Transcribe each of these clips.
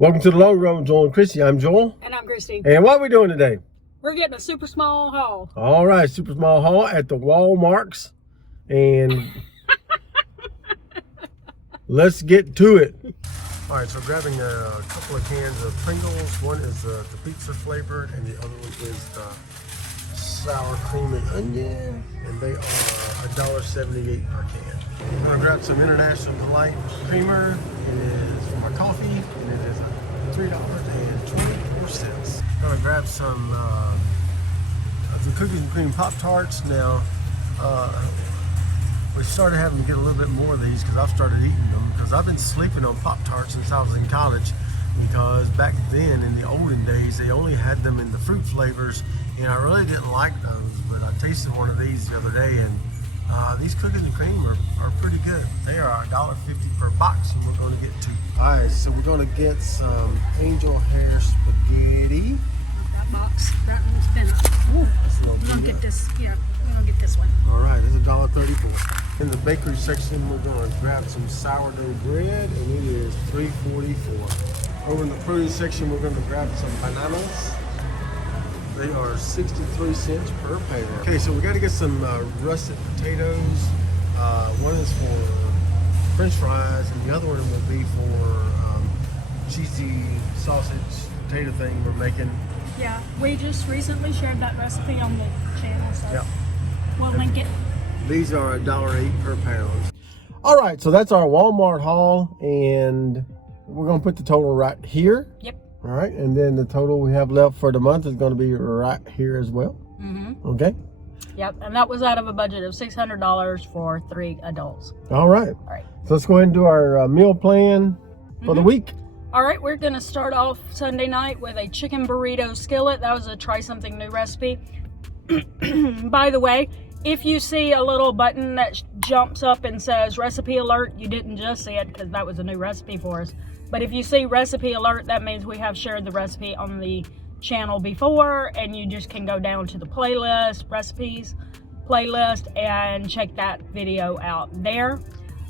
Welcome to the Long Run with Joel and Christy. I'm Joel. And I'm Christy. And what are we doing today? We're getting a super small haul. All right, super small haul at the Walmarts. And let's get to it. All right, so grabbing a couple of cans of Pringles. One is the pizza flavored, and the other one is the sour cream and onion. And they are $1.78 per can. I'm gonna grab some International Delight creamer. It is for my coffee, and it is $3.24. I'm gonna grab some of the cookies and cream Pop-Tarts. Now, we started having to get a little bit more of these because I've started eating them, because I've been sleeping on Pop-Tarts since I was in college, because back then in the olden days they only had them in the fruit flavors, and I really didn't like those. But I tasted one of these the other day, and these cookies and cream are pretty good. They are $1.50 per box, and we're going to get two. All right, so we're going to get some angel hair spaghetti. That box, that one's been up. We're going to get this, yeah, we're going to get this one. All right, this is $1.34. In the bakery section, we're going to grab some sourdough bread, and it is $3.44. Over in the produce section, we're going to grab some bananas. They are 63 cents per pair. Okay, so we got to get some russet potatoes. One is for French fries, and the other one will be for cheesy sausage potato thing we're making. Yeah, we just recently shared that recipe on the channel, so Yep. we'll link it. These are $1.08 per pound. All right, so that's our Walmart haul, and we're gonna put the total right here. Yep. All right, and then the total we have left for the month is going to be right here as well. Okay. Yep, and that was out of a budget of $600 for 3 adults. All right. All right. So let's go ahead and do our meal plan for the week. All right, we're going to start off Sunday night with a chicken burrito skillet. That was a try something new recipe. By the way, if you see a little button that jumps up and says recipe alert, you didn't just see it, because that was a new recipe for us. But if you see recipe alert, that means we have shared the recipe on the channel before, and you just can go down to the playlist, recipes playlist, and check that video out there.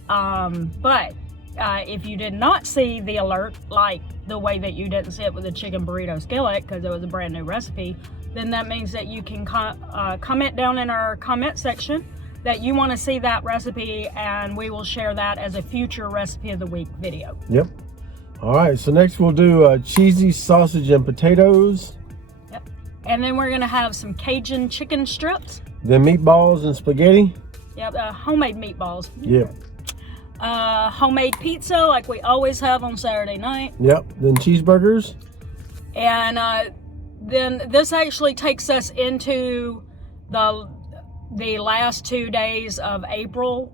But if you did not see the alert, like the way that you didn't see it with the chicken burrito skillet, because it was a brand new recipe, then that means that you can comment down in our comment section that you want to see that recipe, and we will share that as a future recipe of the week video. Yep. All right, so next we'll do cheesy sausage and potatoes. Yep. And then we're going to have some Cajun chicken strips. Then meatballs and spaghetti. Yep, homemade meatballs. Yep. Homemade pizza like we always have on Saturday night. Yep, then cheeseburgers. And then this actually takes us into the last 2 days of April.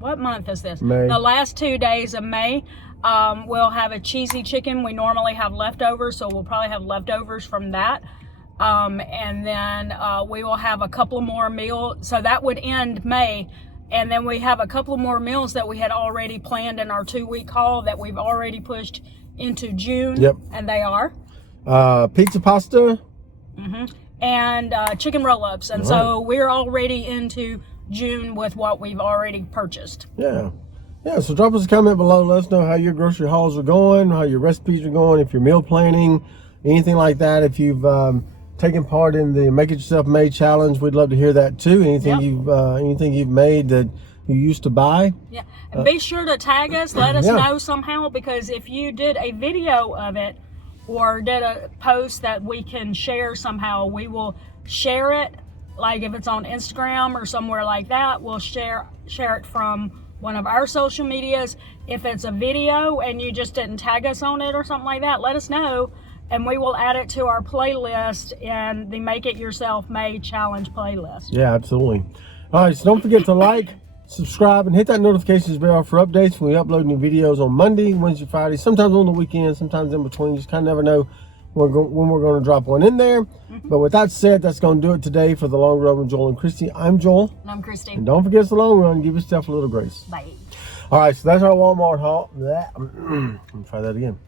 What month is this? May. The last 2 days of May. We'll have a cheesy chicken. We normally have leftovers, so we'll probably have leftovers from that. And then we will have a couple more meals. So that would end May. And then we have a couple more meals that we had already planned in our 2-week haul that we've already pushed into June. Yep. And they are pizza pasta. And chicken roll-ups. And so we're already into June with what we've already purchased. Yeah, so drop us a comment below. Let us know how your grocery hauls are going, how your recipes are going, if you're meal planning, anything like that. If you've taken part in the Make It Yourself Made challenge, we'd love to hear that too. Anything you've made that you used to buy. Yeah, and be sure to tag us. Let us know somehow, because if you did a video of it or did a post that we can share somehow, we will share it. Like if it's on Instagram or somewhere like that, we'll share it from one of our social medias. If it's a video and you just didn't tag us on it or something like that, let us know, and we will add it to our playlist in the Make It Yourself Made challenge playlist. Yeah, absolutely. All right, so don't forget to like, subscribe, and hit that notifications bell for updates when we upload new videos on Monday, Wednesday, Friday, sometimes on the weekend, sometimes in between. You just kind of never know when we're going to drop one in there. But with that said, that's going to do it today for the Long Run with Joel and Christy. I'm Joel. And I'm Christy. And don't forget, it's the long run. Give yourself a little grace. Bye. All right, so that's our Walmart haul. Let me try that again.